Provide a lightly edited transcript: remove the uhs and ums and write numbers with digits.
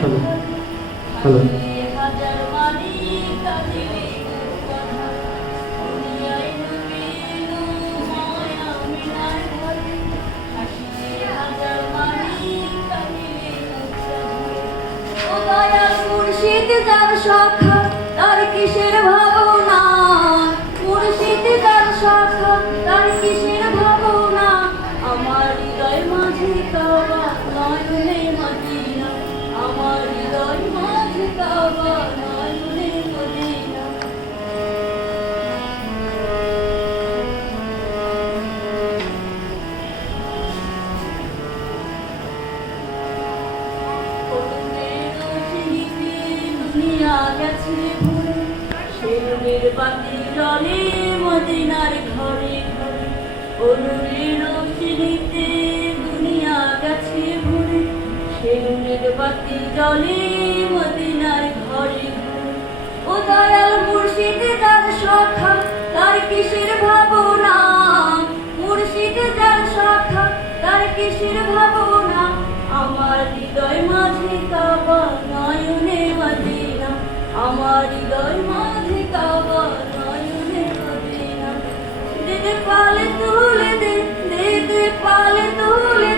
Hello hello মুর্শিদ যার শাখা তার কিসের ভাবনা, মুর্শিদ যার শাখা তার কিসের ভাবনা, আমার হৃদয় মাঝে কাবা নয়নে মদিনা, আমার হৃদয় মাঝে কাবা নয়নে মদিনা। দুনিয়া গেছে ভুলে সেলুনের বাতি জলে মদিনার ঘরে ঘরে, অনুরের রোশনীতে দুনিয়া গেছে ভুলে সেলুনের বাতি জলে মদিনার ঘরে ঘরে। ও দয়াল মুর্শিদ যার শাখা তার কিসের ভাবনা, মুর্শিদ যার শাখা তার কিসের ভাবনা, আমার হৃদয় মাঝে কাবা নয়নে মদিনা, আমার হৃদয় মাঝে কাবা নয়নে মদিনা। দে দে পালে তুলে দে, দে দে পালে তুলে